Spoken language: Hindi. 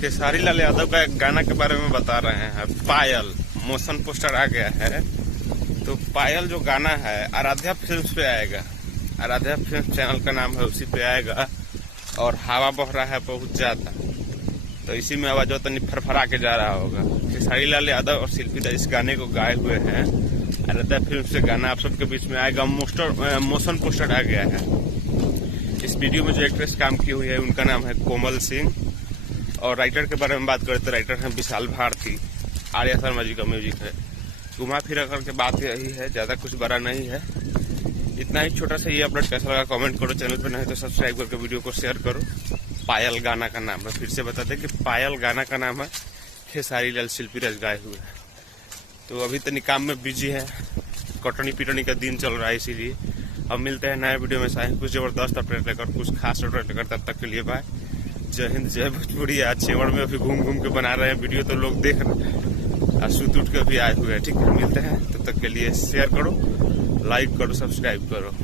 खेसारी लाल यादव का एक गाना के बारे में बता रहे हैं। पायल मोशन पोस्टर आ गया है, तो पायल जो गाना है आराध्या फिल्म्स पे आएगा। आराध्या फिल्म चैनल का नाम है, उसी पे आएगा। और हवा बह रहा है बहुत ज्यादा, तो इसी में आवाज तनी फरफरा के जा रहा होगा। खेसारी लाल यादव और शिल्पी दा इस गाने को गाए हुए हैं। आराध्या फिल्म से गाना आप सबके बीच में आएगा। मोशन पोस्टर आ गया है। इस वीडियो में जो एक्ट्रेस काम की हुई है उनका नाम है कोमल सिंह। और राइटर के बारे में बात करें तो राइटर है विशाल भारती। आर्या शर्मा जी का म्यूजिक है। घुमा फिरा करके बात यही है, ज्यादा कुछ बड़ा नहीं है। इतना ही छोटा सा ये अपडेट कैसा लगा कमेंट करो। चैनल पर नहीं तो सब्सक्राइब करके वीडियो को शेयर करो। पायल गाना का नाम है, फिर से बता दें कि पायल गाना का नाम है। खेसारी लाल शिल्पी राज गाए हुए है। तो अभी तनी काम में बिजी है, कटनी पिटनी का दिन चल रहा है, इसीलिए अब मिलते हैं नए वीडियो में। शायद कुछ जबरदस्त अपडेट लेकर, कुछ खास अपडेट लेकर। तब तक के लिए बाय। जय हिंद, जय भोजपुरी। आज चेवड़ में अभी घूम घूम के बना रहे हैं वीडियो, तो लोग देख रहे हैं। सूत उठ के भी आए हुए हैं। ठीक है, मिलते हैं, तब तक के लिए शेयर करो, लाइक करो, सब्सक्राइब करो।